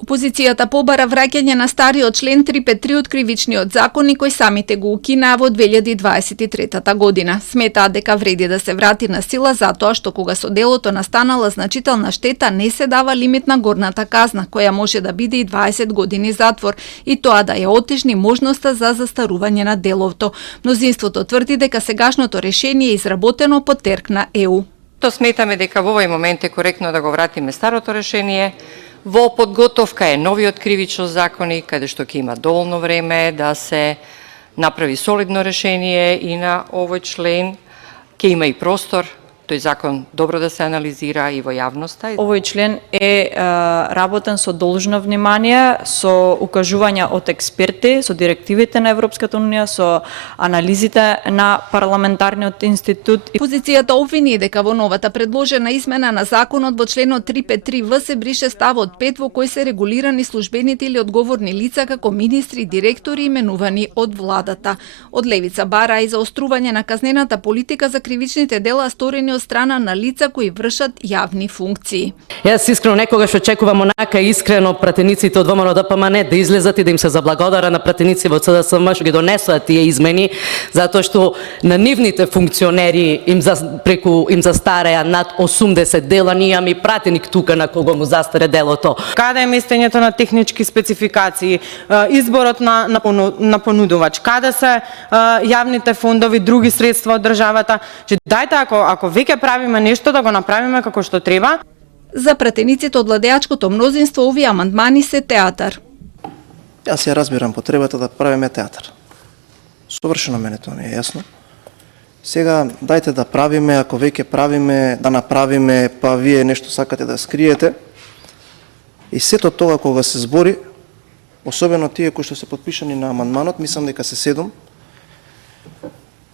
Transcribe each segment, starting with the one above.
Опозицијата побара враќање на стариот член 353 од Кривичниот закон кој самите го укинаа во 2023 година. Сметаат дека вреди да се врати на сила затоа што кога со делото настанала значителна штета не се дава лимит на горната казна, која може да биде и 20 години затвор, и тоа да ја отежни можноста за застарување на делото. Мнозинството тврди дека сегашното решение е изработено по терк на ЕУ. То сметаме дека во овој момент е коректно да го вратиме старото решение. Во подготовка е новиот кривичен законник, каде што ќе има доволно време да се направи солидно решение и на овој член. Ќе има и простор тој закон добро да се анализира и во јавноста. Овој член е работен со должно внимание, со укажувања од експерти, со директивите на Европската унија, со анализите на парламентарниот институт. Позицијата обвини дека во новата предложена измена на законот во членот 353В се брише ставот 5 во кој се регулирани службените или одговорни лица како министри и директори именувани од владата. Од левица бара и заострување на казнената политика за кривичните дела сторени од страна на лица кои вршат јавни функции. Јас искрено некогаш очекувам онака искрено пратениците од ВМРО ДПМН да излезат и да им се заблагодарат на пратеници во ЦДСМ што ги донесоа тие измени, затоа што на нивните функционери им застареа над 80 дела, ние имаме пратеник тука на кого му застаре делото. Каде е местењето на технички спецификации, изборот на понудувач, каде се јавните фондови, други средства од државата, че дајте ако веќе правиме нешто да го направиме како што треба. За пратениците од владеачкото мнозинство овие амандмани се театар. Јас ја разбирам потребата да правиме театар. Совршено мене тоа не е јасно. Сега дајте да правиме, ако веќе правиме, да направиме, па вие нешто сакате да скриете. И сето тоа кога се збори, особено тие кои што се подпишани на амандманот, мислам дека се 7,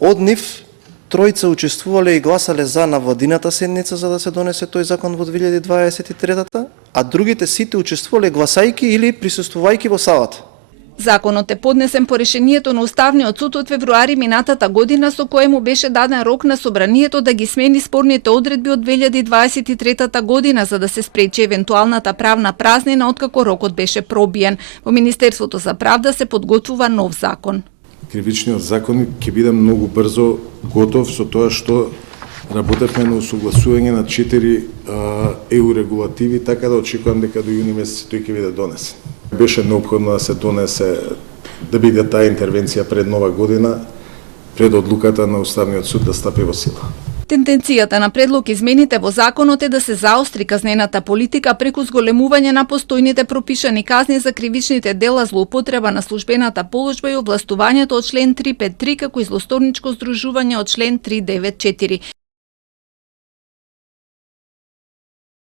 од нив тројца учествувале и гласале за на владината седница за да се донесе тој закон во 2023-та, а другите сите учествувале гласајки или присуствувајки во салата. Законот е поднесен по решението на Уставниот суд од февруари минатата година, со кое му беше даден рок на собранието да ги смени спорните одредби од 2023 година за да се спречи евентуалната правна празнина откако рокот беше пробиен. Во Министерството за правда се подготвува нов закон. Кривичниот законник ќе биде многу брзо готов со тоа што работевме на усогласување на 4 ЕУ регулативи, така да очекувам дека до јуни месец тој ќе биде донесен. Беше неопходно да се донесе, да биде таа интервенција пред нова година, пред одлуката на Уставниот суд да стапи во сила. Тенденцијата на предлог измените во законот е да се заостри казнената политика преку зголемување на постојните пропишани казни за кривичните дела злоупотреба на службената положба и овластувањето од член 353 како и злосторничко здружување од член 394.